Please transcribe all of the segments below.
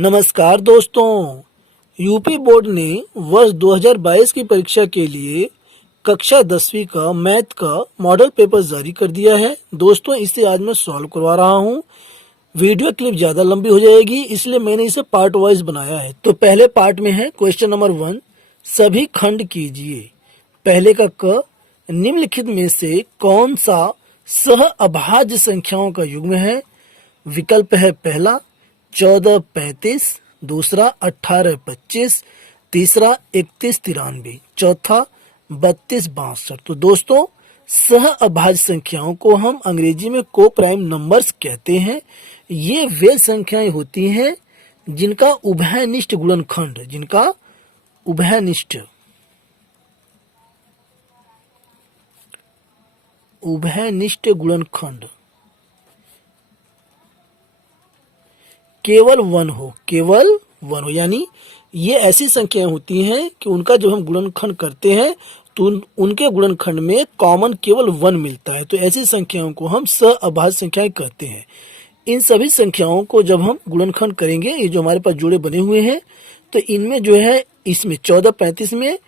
नमस्कार दोस्तों, UP board ने वर्ष 2022 की परीक्षा के लिए कक्षा 10वीं का मैथ का मॉडल पेपर जारी कर दिया है। दोस्तों, इसे आज मैं सॉल्व करवा रहा हूँ। वीडियो क्लिप ज़्यादा लंबी हो जाएगी, इसलिए मैंने इसे पार्ट वाइज बनाया है। तो पहले पार्ट में है क्वेश्चन नंबर 1, सभी खंड कीजिए। पहले का क, निम्नलिखित में से कौन सा सह अभाज्य संख्याओं का युग्म है? विकल्प है पहला 1435, दूसरा 1825, तीसरा 3193, चौथा 3262। तो दोस्तों, सह अभाज्य संख्याओं को हम अंग्रेजी में को प्राइम नंबर्स कहते हैं। ये वे संख्याएं होती हैं जिनका उभयनिष्ठ गुणनखंड उभयनिष्ठ गुणनखंड केवल वन हो, यानी ये ऐसी संख्याएं होती हैं कि उनका जब हम गुणनखंड करते हैं तो उनके गुणनखंड में कॉमन केवल 1 मिलता है। तो ऐसी संख्याओं को हम सह अभाज्य संख्याएं कहते हैं। इन सभी संख्याओं को जब हम गुणनखंड करेंगे, ये जो हमारे पास जोड़े बने हुए हैं, तो इनमें जो है इसमें 1435 में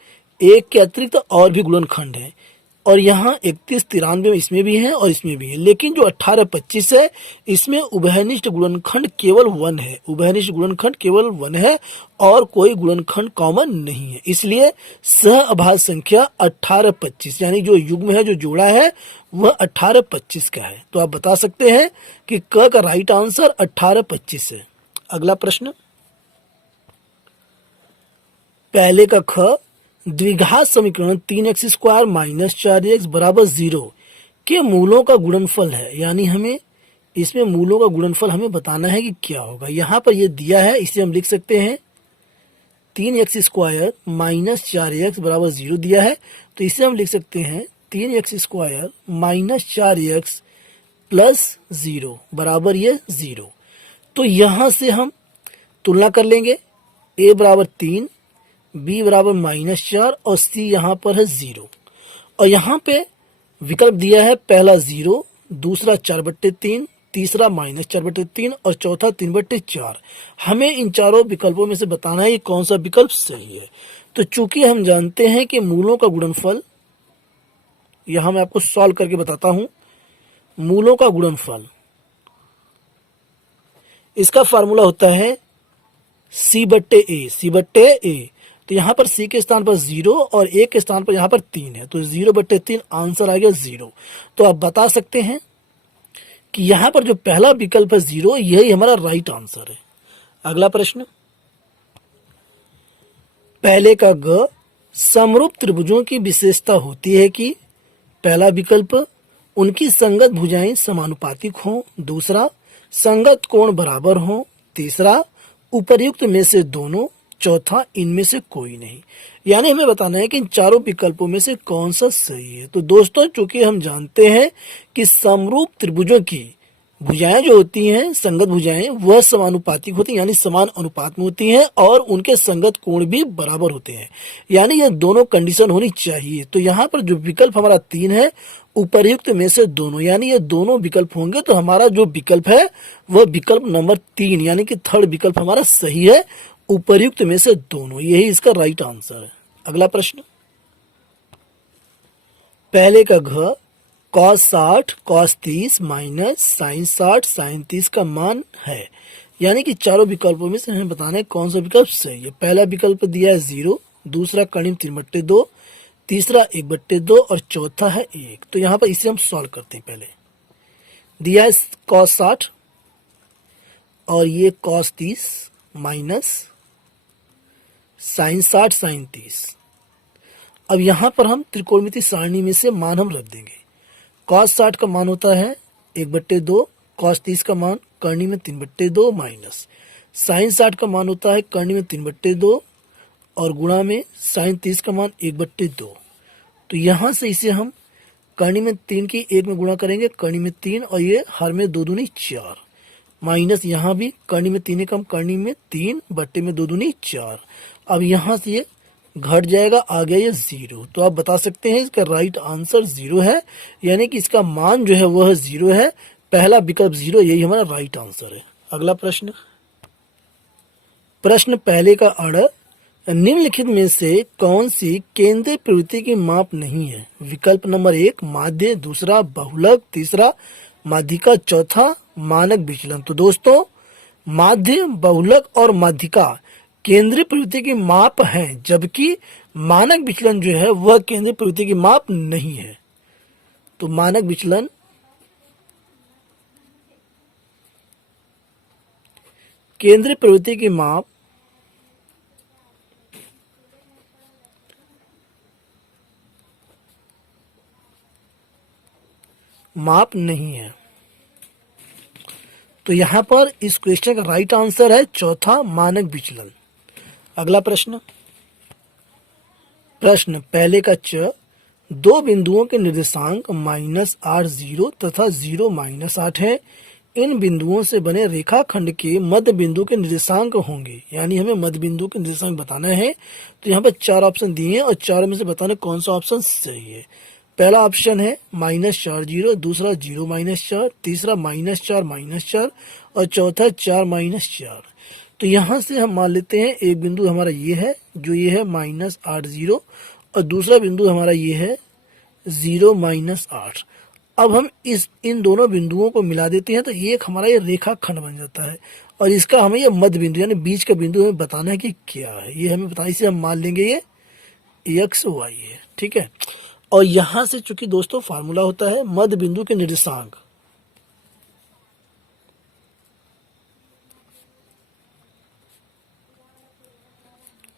एक के अतिरिक्त और भी गुणनखंड है, और यहाँ 3193 में इसमें भी है और इसमें भी है। लेकिन जो 1825 है, इसमें उभयनिष्ठ गुणनखंड केवल 1 है और कोई गुणनखंड कॉमन नहीं है। इसलिए सह अभाज्य संख्या 1825 यानी जो युग्म है, जो जोड़ा है, वह 1825 का है। तो आप बता सकते हैं कि क का राइट आंसर 1825 है। अगला प्रश्न, पहले का ख, द्विघात समीकरण 3x² माइनस 4x बराबर 0 के मूलों का गुणनफल है। यानी हमें इसमें मूलों का गुणनफल हमें बताना है कि क्या होगा। यहाँ पर ये दिया है, इसे हम लिख सकते हैं 3x² माइनस 4x बराबर 0 दिया है, तो इसे हम लिख सकते हैं 3x² माइनस 4x प्लस 0 बराबर ये 0। तो यहाँ से हम तुलना कर लेंगे, a बराबर 3, b बराबर -4 और c यहाँ पर है 0। और यहाँ पे विकल्प दिया है, पहला 0, दूसरा 4/3, तीसरा -4/3 और चौथा 3/4। हमें इन चारों विकल्पों में से बताना है कि कौन सा विकल्प सही है। तो चूंकि हम जानते हैं कि मूलों का गुणनफल, यहाँ मैं आपको सॉल्व करके बताता हूं, मूलों का गुणनफल, इसका फार्मूला होता है c/a। तो यहाँ पर c के स्थान पर 0 और a के स्थान पर यहाँ पर 3 है, तो 0/3 आंसर आ गया 0। तो आप बता सकते हैं कि यहाँ पर जो पहला विकल्प है 0, यही हमारा राइट आंसर है। अगला प्रश्न, पहले का ग, समरूप त्रिभुजों की विशेषता होती है कि पहला विकल्प उनकी संगत भुजाएं समानुपातिक हों, दूसरा संगत कोण बराबर हों, तीसरा उपर्युक्त में से दोनों, चौथा इनमें से कोई नहीं। यानी हमें बताना है कि इन चारों विकल्पों में से कौन सा सही है। तो दोस्तों, चूंकि हम जानते हैं कि समरूप त्रिभुजों की भुजाएं जो होती हैं, संगत भुजाएं, वह समानुपातिक होती हैं, यानी समान अनुपात में होती हैं, और उनके संगत कोण भी बराबर होते हैं, यानी ये दोनों कंडीशन होनी चाहिए। तो यहाँ पर जो विकल्प हमारा 3 है, उपर्युक्त में से दोनों, यानी ये दोनों विकल्प होंगे। तो हमारा जो विकल्प है वह विकल्प नंबर 3 यानी कि थर्ड विकल्प हमारा सही है, उपर्युक्त में से दोनों, यही इसका राइट आंसर है। अगला प्रश्न, पहले का घ, cos 60 cos 30 minus sin 60 sin 30 का मान है। यानी कि चारों विकल्पों में से हमें बताना है कौन सा विकल्प सही है। पहला विकल्प दिया है 0, दूसरा करीब 3/2, तीसरा 1/2 और चौथा है 1। तो यहाँ पर इसे हम सॉल्व करते हैं। पहले दिया है cos 60 और ये cos 30 माइनस sin 60 sin 30। अब यहाँ पर हम त्रिकोणमिति सारणी में से मान हम रख देंगे। cos 60 का मान होता है 1/2, cos 30 का मान करनी में 3/2 माइनस sin 60 का मान होता है करनी में 3/2 और गुणा में sin 30 का मान 1/2। तो यहाँ से इसे हम करनी में 3 की 1 में गुणा करेंगे, करनी में 3 और ये हर में 2 दूनी 4, माइनस यहाँ भी करनी में 3 कम, करनी में 3 बट्टे में 2 दूनी 4। अब यहाँ से ये घट जाएगा, आ गया ये 0। तो आप बता सकते हैं इसका राइट आंसर 0 है, यानी कि इसका मान जो है वह 0 है। पहला विकल्प 0, यही हमारा राइट आंसर है। अगला प्रश्न, प्रश्न पहले का अड़, निम्नलिखित में से कौन सी केंद्रीय प्रवृत्ति की माप नहीं है? विकल्प नंबर 1 माध्य, दूसरा बहुलक, तीसरा माध्यिका, चौथा मानक विचलन। तो दोस्तों माध्य, बहुलक और माध्यिका केंद्रीय प्रवृत्ति की माप हैं, जबकि मानक विचलन जो है वह केंद्रीय प्रवृत्ति की माप नहीं है। तो मानक विचलन केंद्रीय प्रवृत्ति की माप नहीं है। तो यहां पर इस क्वेश्चन का राइट आंसर है चौथा मानक विचलन। अगला प्रश्न, प्रश्न पहले का च, दो बिंदुओं के निर्देशांक -8 0 तथा 0 -8 है। इन बिंदुओं से बने रेखाखंड के मध्य बिंदु के निर्देशांक होंगे, यानी हमें मध्य बिंदु के निर्देशांक बताना है। तो यहाँ पर 4 ऑप्शन दिए हैं और 4 में से बताना कौन सा ऑप्शन सही है। पहला ऑप्शन है -4 0, दूसरा 0 -4, तीसरा -4 -4 और चौथा 4 -4। तो यहाँ से हम मान लेते हैं एक बिंदु हमारा ये है, जो ये है -8 0 और दूसरा बिंदु हमारा ये है 0 -8। अब हम इन दोनों बिंदुओं को मिला देते हैं तो एक हमारा ये रेखाखंड बन जाता है और इसका हमें ये मध्य बिंदु यानी बीच का बिंदु हमें बताना है कि क्या है, ये हमें बताना। इसे हम मान लेंगे ये XY है, ठीक है। और यहां से चूंकि दोस्तों फार्मूला होता है मध्य बिंदु के निर्देशांक,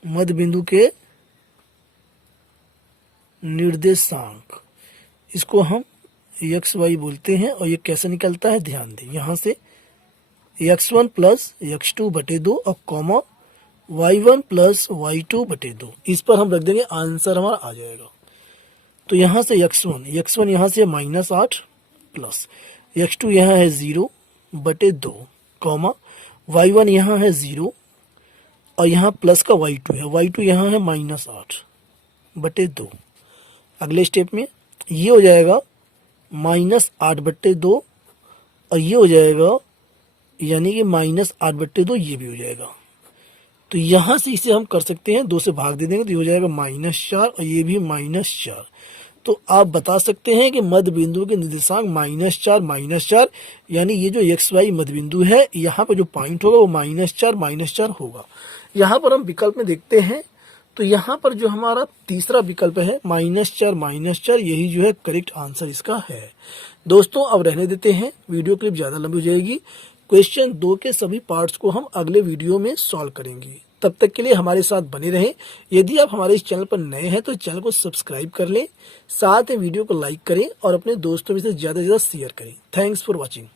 मध्य बिंदु के निर्देशांक, इसको हम XY बोलते हैं। और ये कैसे निकलता है ध्यान दें, यहां से x1 प्लस x2 बटे 2 और कॉमा y1 प्लस y2 बटे 2, इस पर हम रख देंगे, आंसर हमारा आ जाएगा। तो यहां से x1 यहां से -8 प्लस x2 यहां है 0 बटे 2 कॉमा y1 यहां है 0 और यहाँ प्लस का y2 है, y2 यहाँ है -8 बटे 2। अगले स्टेप में ये हो जाएगा -8 बटे 2 और ये हो जाएगा यानी कि -8 बटे 2, ये भी हो जाएगा। तो यहाँ से इसे हम कर सकते हैं 2 से भाग दे देंगे तो ये हो जाएगा -4 और ये भी -4। तो आप बता सकते हैं कि मध्य बिंदु के निर्देशांक -4 यानी ये जो XY मध्य बिंदु है यहाँ पर जो पॉइंट होगा वो -4 होगा। यहाँ पर हम विकल्प में देखते हैं तो यहाँ पर जो हमारा तीसरा विकल्प है -4 यही जो है करेक्ट आंसर इसका है। दोस्तों अब रहने देते हैं, वीडियो क्लिप ज़्यादा लंबी हो जाएगी। क्वेश्चन 2 के सभी पार्ट्स को हम अगले वीडियो में सॉल्व करेंगे। तब तक के लिए हमारे साथ बने रहें। यदि आप हमारे इस चैनल पर नए हैं तो चैनल को सब्सक्राइब कर लें, साथ ही वीडियो को लाइक करें और अपने दोस्तों में से ज़्यादा से ज़्यादा शेयर करें। Thanks for watching.